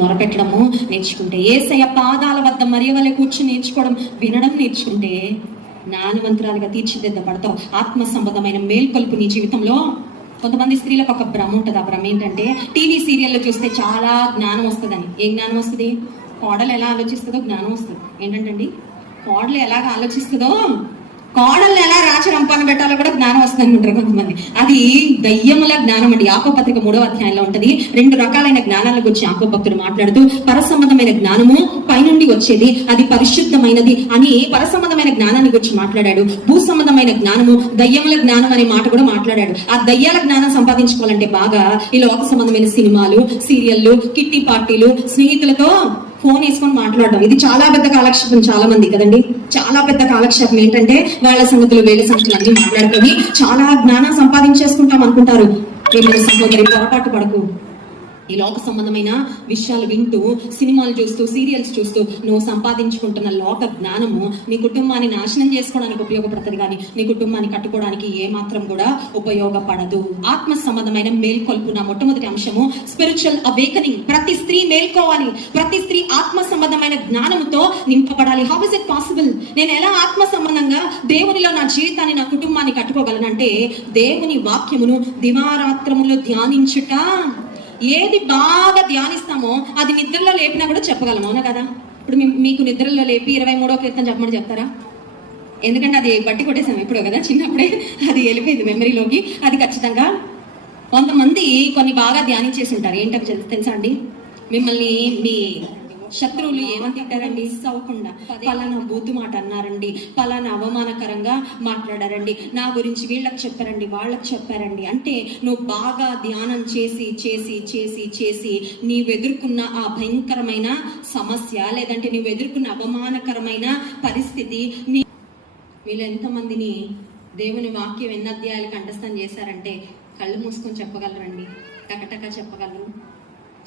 మొరపెట్టడము నేర్చుకుంటే, యేసయ్య పాదాల వద్ద మరియవలె కూర్చుని నేర్చుకోవడం, వినడం నేర్చుకుంటే జ్ఞానవంతురాలుగా తీర్చిదిద్దబడతావు. ఆత్మ సంబంధమైన మేల్కొల్పు నీ జీవితంలో. కొంతమంది స్త్రీలకు ఒక భ్రమ ఉంటుంది. ఆ భ్రమ ఏంటంటే, టీవీ సీరియల్లో చూస్తే చాలా జ్ఞానం వస్తుందని. ఏం జ్ఞానం వస్తుంది? కోడలు ఎలా ఆలోచిస్తుందో జ్ఞానం వస్తుంది. ఏంటంటండి, కోడలు ఎలాగ ఆలోచిస్తుందో, కోడల్ని ఎలా రాచరంపాన పెట్టాలో కూడా జ్ఞానం వస్తుంది అనుకుంటారు కొంతమంది. అది దయ్యముల జ్ఞానం అండి. యాకోబు పత్రిక 3వ అధ్యాయంలో ఉంటది. 2 రకాలైన జ్ఞానాల గురించి యాకోబు భక్తుడు మాట్లాడుతూ, పరసంబంధమైన జ్ఞానము పైనుండి వచ్చేది, అది పరిశుద్ధమైనది అని పరసంబంధమైన జ్ఞానాన్ని గురించి మాట్లాడాడు. భూ సంబంధమైన జ్ఞానము, దయ్యముల జ్ఞానం అనే మాట కూడా మాట్లాడాడు. ఆ దయ్యాల జ్ఞానం సంపాదించుకోవాలంటే బాగా ఈ లోక సంబంధమైన సినిమాలు, సీరియల్లు, కిట్టి పార్టీలు, స్నేహితులతో ఫోన్ వేసుకొని మాట్లాడడం, ఇది చాలా పెద్ద కాలక్షేపం చాలా మంది కదండి. చాలా పెద్ద కాలక్షేపం ఏంటంటే, వాళ్ళ సంగతులు వీళ్ళ సంగతులు అన్ని మాట్లాడుకొని చాలా జ్ఞానం సంపాదించేసుకుంటాం అనుకుంటారు. సహోదరి, పొరపాటు పడకు. ఈ లోక సంబంధమైన విషయాలు వింటూ, సినిమాలు చూస్తూ, సీరియల్స్ చూస్తూ నువ్వు సంపాదించుకుంటున్న లోక జ్ఞానము నీ కుటుంబాన్ని నాశనం చేసుకోవడానికి ఉపయోగపడుతుంది, కానీ నీ కుటుంబాన్ని కట్టుకోవడానికి ఏ మాత్రం కూడా ఉపయోగపడదు. ఆత్మ సంబంధమైన మేల్కొల్పు నా మొట్టమొదటి అంశము స్పిరిచువల్ అవేకనింగ్. ప్రతి స్త్రీ మేల్కోవాలి. ప్రతి స్త్రీ ఆత్మ సంబంధమైన జ్ఞానంతో నింపబడాలి. How is it possible? నేను ఎలా ఆత్మ సంబంధంగా దేవునిలో నా జీవితాన్ని, నా కుటుంబాన్ని కట్టుకోగలనంటే, దేవుని వాక్యమును దివారాత్రములో ధ్యానించుట. ఏది బాగా ధ్యానిస్తామో అది నిద్రలో లేపినా కూడా చెప్పగలం, అవునా కదా? ఇప్పుడు మీకు నిద్రలో లేపి 23వ కీర్తన చెప్పమని చెప్తారా? ఎందుకంటే అది బట్టి కొట్టేసాము ఎప్పుడో కదా, చిన్నప్పుడే అది వెళ్ళిపోయింది మెమరీలోకి. అది ఖచ్చితంగా కొంతమంది కొన్ని బాగా ధ్యానించేసి ఉంటారు. ఏంటో తెలుసా అండి, మిమ్మల్ని మీ శత్రువులు ఏమంటారండి? సవ్వకుండా పలానా బూతు మాట అన్నారండి, పలానా అవమానకరంగా మాట్లాడారండి, నా గురించి వీళ్ళకి చెప్పారండి, వాళ్ళకి చెప్పారండి. అంటే నువ్వు బాగా ధ్యానం చేసి చేసి చేసి చేసి నీవు ఎదుర్కొన్న ఆ భయంకరమైన సమస్య, లేదంటే నువ్వు ఎదుర్కొన్న అవమానకరమైన పరిస్థితి, వీళ్ళు ఎంతమందిని దేవుని వాక్యం ఎన్ని అధ్యాయాలు కంఠస్థం చేశారంటే కళ్ళు మూసుకొని చెప్పగలరండి, టకటక చెప్పగలరు.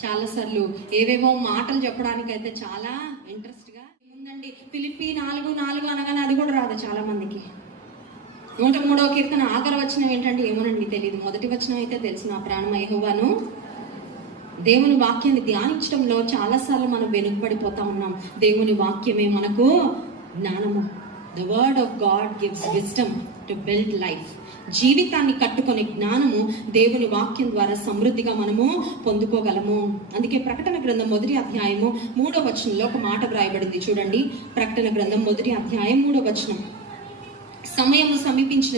చాలాసార్లు ఏవేవో మాటలు చెప్పడానికి అయితే చాలా ఇంట్రెస్ట్గా ఉందండి. ఫిలిప్పీ 4:4 అనగానే అది కూడా రాదు చాలా మందికి. 103వ కీర్తన ఆఖరి వచనం ఏంటంటే ఏమోనండి తెలియదు. మొదటి వచనం అయితే తెలుసు, నా ప్రాణం యెహోవాను. దేవుని వాక్యాన్ని ధ్యానించడంలో చాలాసార్లు మనం వెనుకబడిపోతా ఉన్నాం. దేవుని వాక్యమే మనకు జ్ఞానము. The word of God gives wisdom to build life. జీవితాన్ని కట్టుకునే జ్ఞానము దేవుని వాక్యం ద్వారా సమృద్ధిగా మనము పొందుకోగలము. అందుకే ప్రకటన గ్రంథం 1వ అధ్యాయము 3వ వచనంలో ఒక మాట వ్రాయబడింది చూడండి. ప్రకటన గ్రంథం 1వ అధ్యాయం 3వ వచనం, సమయము సమీపించిన